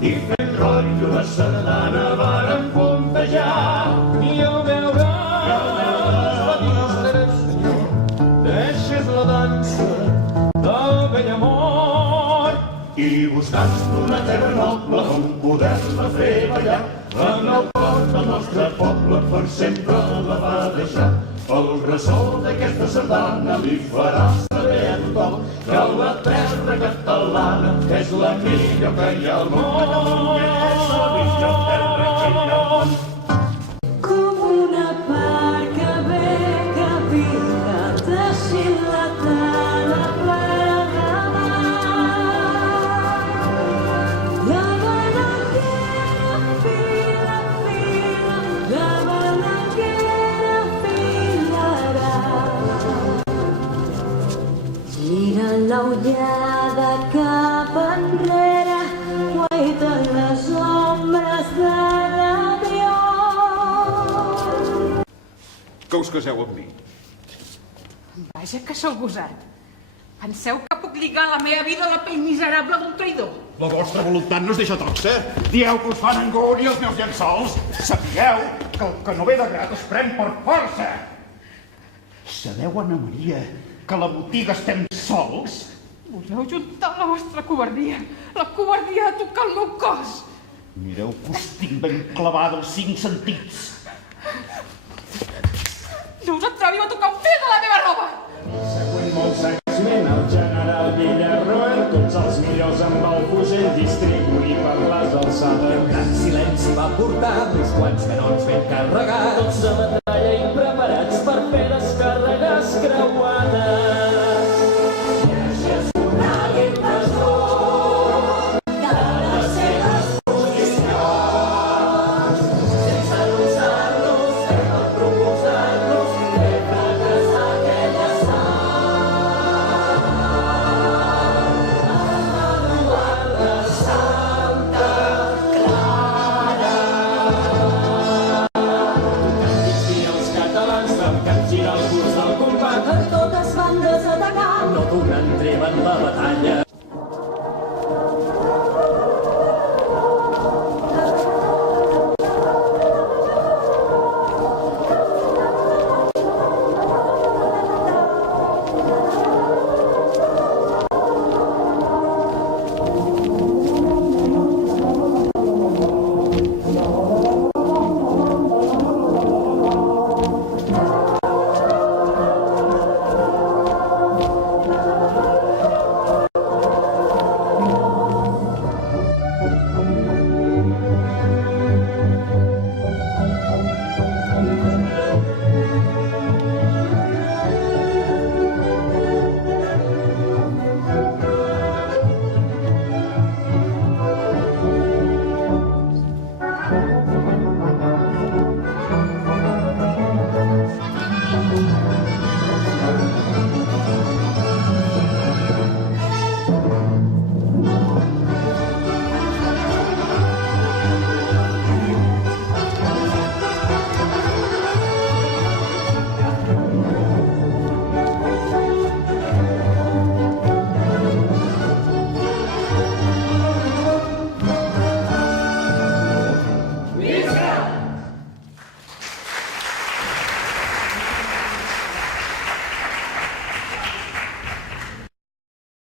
i fent rotllo la sardana varen fondejar. I al veure's va dir nostre senyor, deixes la dansa del vell amor. I buscant una terra noble on poder-la fer ballar, en el cor del nostre poble per sempre la va deixar. El ressò d'aquesta sardana li farà saber a tothom que la terra catalana és la millor que hi ha al món. És la millor terra que hi ha al món. Com una barca ve capida, teixint la tala plegada. La balanquera fila, fila, la balanquera filarà. Gira l'ullada cap enrere, guaiten les ombres de l'avió. Que us caseu amb mi? Vaja, que sou gosat. Penseu que puc lligar la meva vida a la pell miserable d'un traïdor? La vostra voluntat no es deixa torcer. Dieu que us fan angúnia els meus llençols. Sapigueu que el que no ve de grat es pren per força. Sabeu, Anna Maria, que a la botiga estem sols? Us heu juntat la vostra covardia, la covardia de tocar el meu cos. Mireu que us tinc ben clavada els 5 sentits. No us atreviu a tocar un fil de la meva roba! Següent molts anys men el general Villarroel, tots els millors amb el fusell distribuir per les alçades. Un gran silenci va portar uns quants canons ben carregats. Tots a la